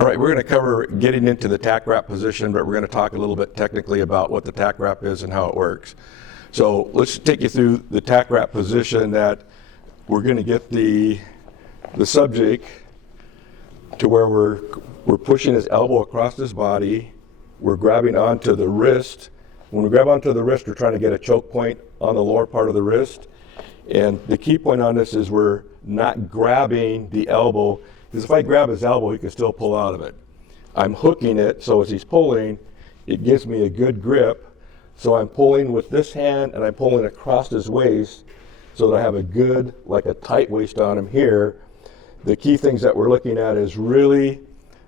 All right, we're going to cover getting into the TACWRAP position, but we're going to talk a little bit technically about what the TACWRAP is and how it works. So let's take you through the TACWRAP position. That we're going to get the subject to where we're pushing his elbow across his body. We're grabbing onto the wrist. When we grab onto the wrist, we're trying to get a choke point on the lower part of the wrist. And the key point on this is we're not grabbing the elbow, because if I grab his elbow, he can still pull out of it. I'm hooking it, so as he's pulling, it gives me a good grip. So I'm pulling with this hand, and I'm pulling across his waist, so that I have a good, like a tight waist on him here. The key things that we're looking at is really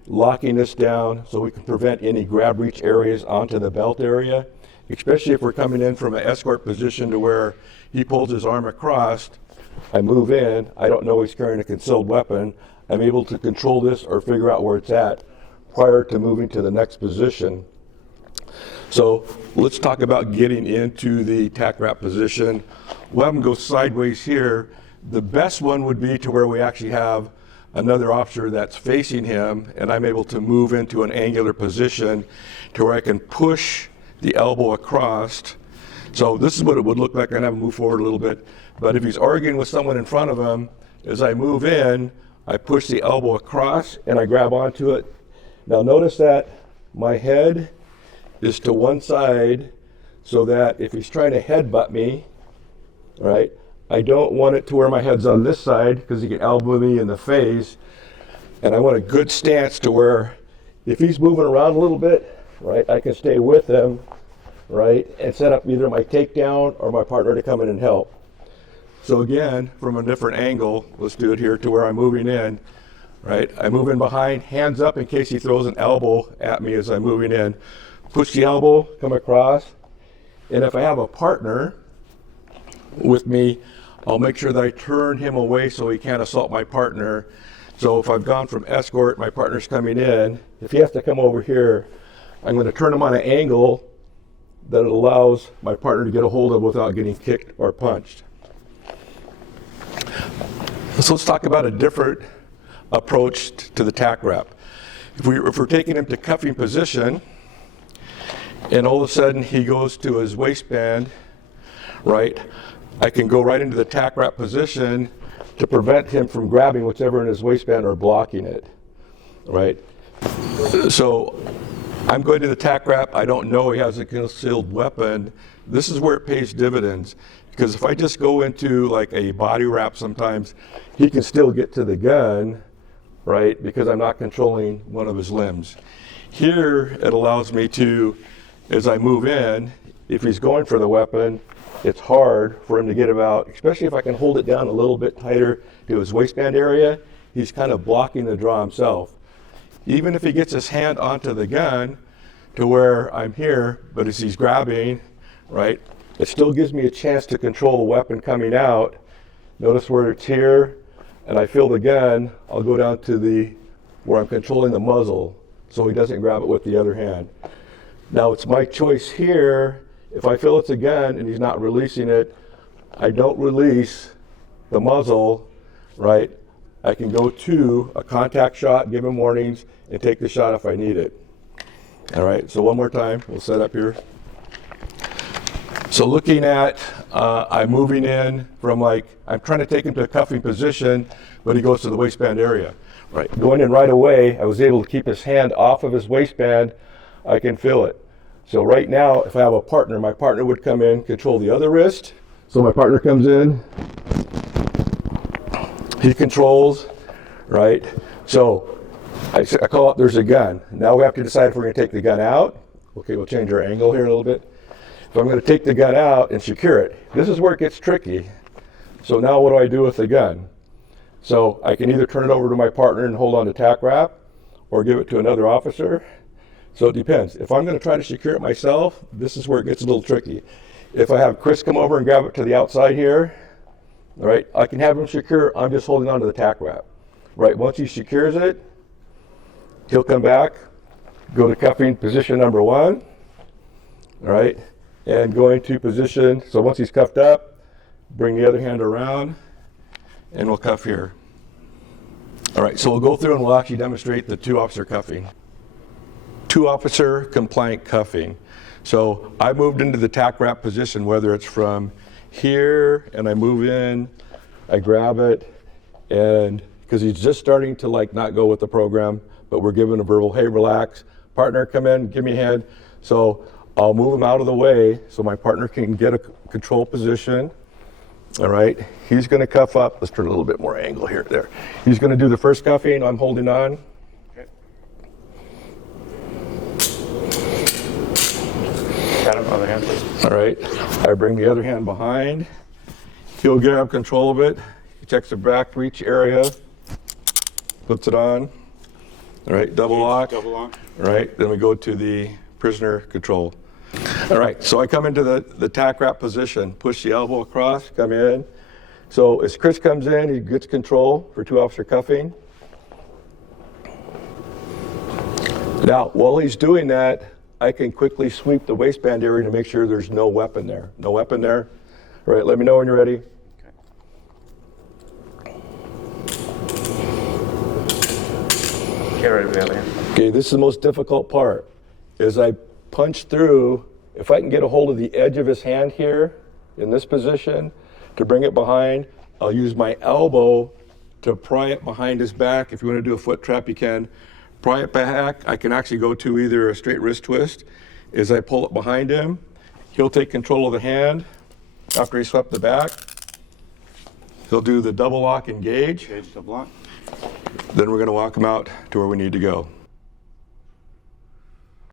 locking this down so we can prevent any grab reach areas onto the belt area, especially if we're coming in from an escort position to where he pulls his arm across. I move in, I don't know he's carrying a concealed weapon. I'm able to control this or figure out where it's at prior to moving to the next position. So let's talk about getting into the TACWRAP position. We'll have him go sideways here. The best one would be to where we actually have another officer that's facing him, and I'm able to move into an angular position to where I can push the elbow across. So this is what it would look like. I'm gonna have him move forward a little bit. But if he's arguing with someone in front of him, as I move in, I push the elbow across and I grab onto it. Now notice that my head is to one side, so that if he's trying to headbutt me, right, I don't want it to where my head's on this side, because he can elbow me in the face. And I want a good stance to where if he's moving around a little bit, right, I can stay with him, right, and set up either my takedown or my partner to come in and help. So again, from a different angle, let's do it here to where I'm moving in, right? I move in behind, hands up in case he throws an elbow at me as I'm moving in. Push the elbow, come across. And if I have a partner with me, I'll make sure that I turn him away so he can't assault my partner. So if I've gone from escort, my partner's coming in, if he has to come over here, I'm going to turn him on an angle that it allows my partner to get a hold of without getting kicked or punched. So let's talk about a different approach to the TACWRAP. If we're taking him to cuffing position, and all of a sudden he goes to his waistband, right, I can go right into the TACWRAP position to prevent him from grabbing whatever in his waistband or blocking it, right? So I'm going to the TACWRAP. I don't know he has a concealed weapon. This is where it pays dividends, because if I just go into like a body wrap, sometimes he can still get to the gun, right, because I'm not controlling one of his limbs. Here it allows me to, as I move in, if he's going for the weapon, it's hard for him to get him out, especially if I can hold it down a little bit tighter to his waistband area. He's kind of blocking the draw himself. Even if he gets his hand onto the gun to where I'm here, but as he's grabbing, right, it still gives me a chance to control the weapon coming out. Notice where it's here, and I feel the gun, I'll go down to where I'm controlling the muzzle so he doesn't grab it with the other hand. Now it's my choice here. If I feel it's a gun and he's not releasing it, I don't release the muzzle, right? I can go to a contact shot, give him warnings, and take the shot if I need it. All right, so one more time, we'll set up here. So looking at, I'm moving in from I'm trying to take him to a cuffing position, but he goes to the waistband area. Right, going in right away, I was able to keep his hand off of his waistband. I can feel it. So right now, if I have a partner, my partner would come in, control the other wrist. So my partner comes in, he controls, right? So I call out, there's a gun. Now we have to decide if we're gonna take the gun out. Okay, we'll change our angle here a little bit. So I'm gonna take the gun out and secure it. This is where it gets tricky. So now what do I do with the gun? So I can either turn it over to my partner and hold on to TACWRAP, or give it to another officer. So it depends. If I'm going to try to secure it myself, this is where it gets a little tricky. If I have Chris come over and grab it to the outside here, all right, I can have him secure. I'm just holding on to the TACWRAP. Right, once he secures it, he'll come back, go to cuffing position number 1, all right, and go into position. So once he's cuffed up, bring the other hand around, and we'll cuff here. All right, so we'll go through and we'll actually demonstrate the 2-officer cuffing. 2-officer compliant cuffing. So I moved into the TACWRAP position, whether it's from here and I move in, I grab it, and because he's just starting to like not go with the program, but we're giving a verbal, hey, relax, partner, come in, give me a hand. So I'll move him out of the way so my partner can get a control position. All right, he's going to cuff up. Let's turn a little bit more angle here. There. He's going to do the first cuffing. I'm holding on. Okay. Got him. Other hand, please. All right. I bring the other hand behind. He'll grab control of it. He checks the back reach area. Puts it on. All right. Double lock. Double lock. All right. Then we go to the prisoner control. All right, so I come into the TACWRAP position, push the elbow across, come in. So as Chris comes in, he gets control for 2-officer cuffing. Now, while he's doing that, I can quickly sweep the waistband area to make sure there's no weapon there. No weapon there. All right, let me know when you're ready. Get ready for the other hand. Okay, this is the most difficult part. As I punch through, if I can get a hold of the edge of his hand here in this position to bring it behind, I'll use my elbow to pry it behind his back. If you want to do a foot trap, you can. Pry it back. I can actually go to either a straight wrist twist. As I pull it behind him, he'll take control of the hand. After he swept the back, he'll do the double lock engage. Engage, double lock. Then we're going to walk him out to where we need to go.